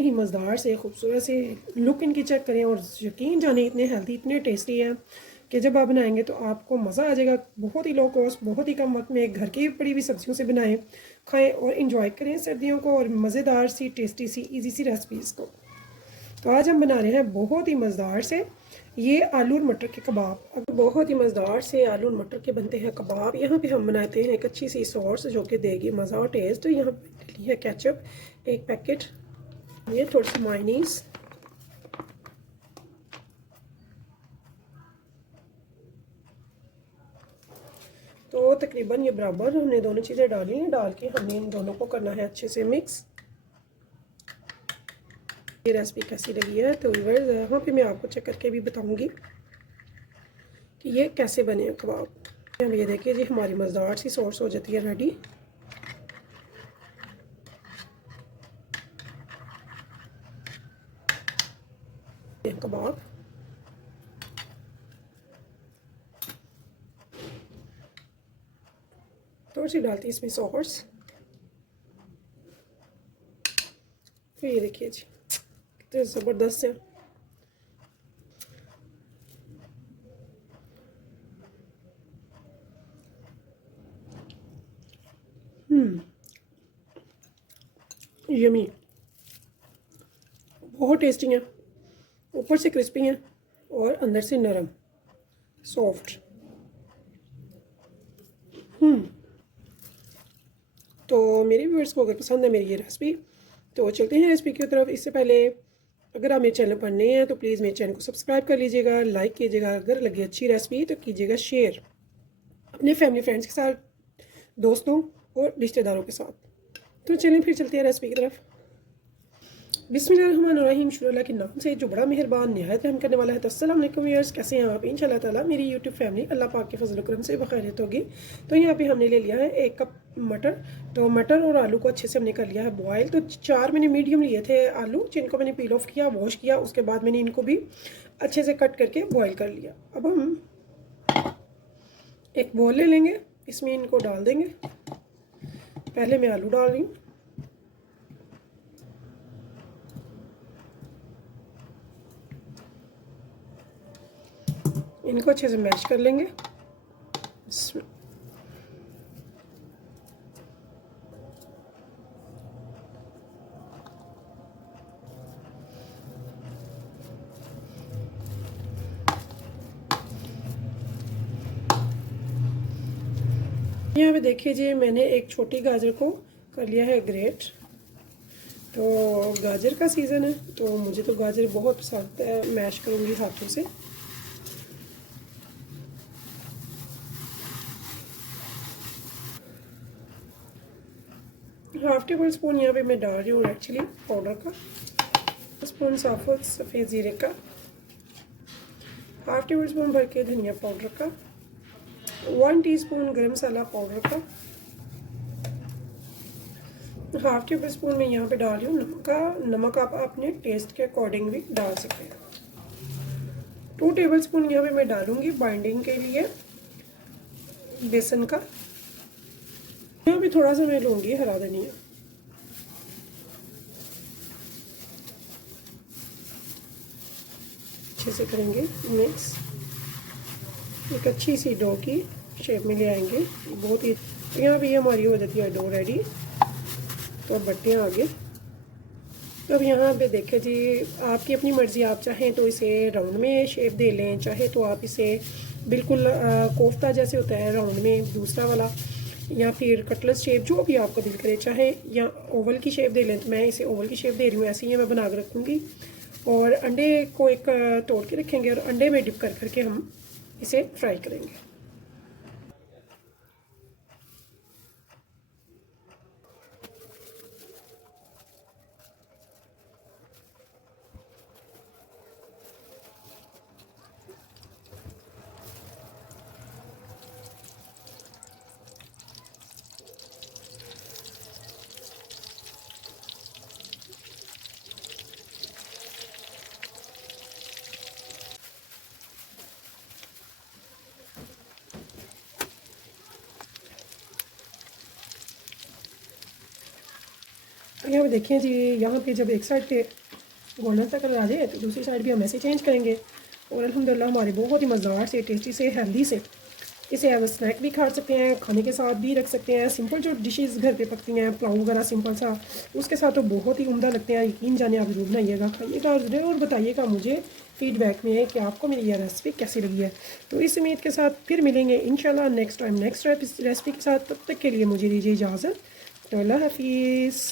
ही मज़ेदार से खूबसूरत से लुक इनकी चेक करें और यकीन जाने इतने हेल्दी इतने टेस्टी हैं कि जब आप बनाएंगे तो आपको मज़ा आ जाएगा। बहुत ही लो कॉस्ट, बहुत ही कम वक्त में घर की पड़ी हुई सब्जियों से बनाएं, खाएं और इंजॉय करें सर्दियों को और मज़ेदार सी टेस्टी सी ईजी सी रेसिपीज़ को। तो आज हम बना रहे हैं बहुत ही मज़ेदार से ये आलू और मटर के कबाब। अब बहुत ही मज़ेदार से आलू और मटर के बनते हैं कबाब। यहाँ पे हम बनाते हैं एक अच्छी सी सॉस जो कि देगी मज़ा और टेस्ट। तो यहाँ पे लिया केचप एक पैकेट, ये थोड़ी सी मायोनीज़, तो तकरीबन ये बराबर हमने दोनों चीज़ें डाली हैं। डाल के हमने इन दोनों को करना है अच्छे से मिक्स। ये रेसिपी कैसी लगी है तो यहाँ पे मैं आपको चेक करके भी बताऊंगी कि ये कैसे बने हैं कबाब। अब ये देखिए जी हमारी मज़ेदार सी सॉस हो जाती है रेडी। कबाब थोड़ी सी डालती है इसमें सॉस। फिर ये देखिए जी कितने ज़बरदस्त है। यमी, बहुत टेस्टी है, ऊपर से क्रिस्पी है और अंदर से नरम सॉफ्ट। तो मेरे व्यूअर्स को अगर पसंद है मेरी ये रेसिपी तो चलते हैं रेसिपी की तरफ। इससे पहले अगर आप मेरे चैनल पर नए हैं तो प्लीज़ मेरे चैनल को सब्सक्राइब कर लीजिएगा, लाइक कीजिएगा, अगर लगी अच्छी रेसिपी तो कीजिएगा शेयर अपने फैमिली फ्रेंड्स के साथ, दोस्तों और रिश्तेदारों के साथ। तो चलिए फिर चलते हैं रेसिपी की तरफ। बिस्मिल्लाहिर्रहमानिर्रहीम, शुरू के नाम से जो बड़ा मेहरबान निहायत रहम करने वाला है। तो अस्सलाम वालेकुम व्यूअर्स, कैसे हैं आप? इंशाल्लाह ताला मेरी यूट्यूब फैमिली अल्लाह पाक के फजल करम से बखैरियत होगी। तो यहाँ पे हमने ले लिया है 1 कप मटर। तो मटर और आलू को अच्छे से हमने कर लिया है बॉयल। तो 4 मैंने मीडियम लिए थे आलू, जिनको मैंने पील ऑफ किया, वॉश किया, उसके बाद मैंने इनको भी अच्छे से कट करके बॉयल कर लिया। अब हम एक बोल ले लेंगे, इसमें इनको डाल देंगे। पहले मैं आलू डाल रही हूँ। इनको अच्छे से मैश कर लेंगे। यहाँ पे देखिए जी मैंने एक छोटी गाजर को कर लिया है ग्रेट। तो गाजर का सीज़न है तो मुझे तो गाजर बहुत पसंद है, मैश करूँगी हाथों से। हाफ टेबल स्पून यहाँ पे मैं डाल रही हूँ रेड चिली पाउडर का, स्पून साफुत सफ़ेद ज़ीरे का, हाफ टेबल स्पून भर के धनिया पाउडर का, 1 टीस्पून गरम मसाला पाउडर का, हाफ टेबल स्पून में यहाँ पे डाल रही हूँ नमक का। नमक आप अपने टेस्ट के अकॉर्डिंग भी डाल सकते हैं। 2 टेबल स्पून यहाँ पे मैं डालूंगी बाइंडिंग के लिए बेसन का। यहाँ पे थोड़ा सा मैं लूँगी हरा धनिया। अच्छे से करेंगे मिक्स, एक अच्छी सी डो की शेप में ले आएंगे बहुत ही। यहाँ पे हमारी हो जाती है डो रेडी। तो अब बढ़ते हैं आगे। तो अब यहाँ पे देखें जी आपकी अपनी मर्ज़ी, आप चाहें तो इसे राउंड में शेप दे लें, चाहे तो आप इसे बिल्कुल कोफ्ता जैसे होता है राउंड में दूसरा वाला, या फिर कटलेट शेप, जो भी आपका दिल करे, चाहे या ओवल की शेप दे लें। तो मैं इसे ओवल की शेप दे रही हूँ, ऐसे ही मैं बना कर रखूँगी। और अंडे को एक तोड़ के रखेंगे और अंडे में डिप कर करके हम इसे फ्राई करेंगे। यहाँ पे देखें जी, यहाँ पे जब एक साइड पे गोल्डन सा कलर आ जाए तो दूसरी साइड भी हम ऐसे चेंज करेंगे। और अल्हम्दुलिल्लाह हमारे बहुत ही मज़ेदार से, टेस्टी से, हेल्दी से इसे एज अ स्नैक भी खा सकते हैं, खाने के साथ भी रख सकते हैं। सिंपल जो डिशेस घर पे पकती हैं, पुलाव वगैरह सिंपल सा, उसके साथ तो बहुत ही उम्दा लगते हैं। यकीन जाने आप जरूर बनाइएगा, खाइएगा और बताइएगा मुझे फीडबैक में कि आपको मेरी यह रेसिपी कैसी लगी है। तो इस उम्मीद के साथ फिर मिलेंगे इंशाल्लाह नेक्स्ट टाइम नेक्स्ट रेसिपी के साथ। तब तक के लिए मुझे दीजिए इजाज़त। तो अल्लाह हाफिज़।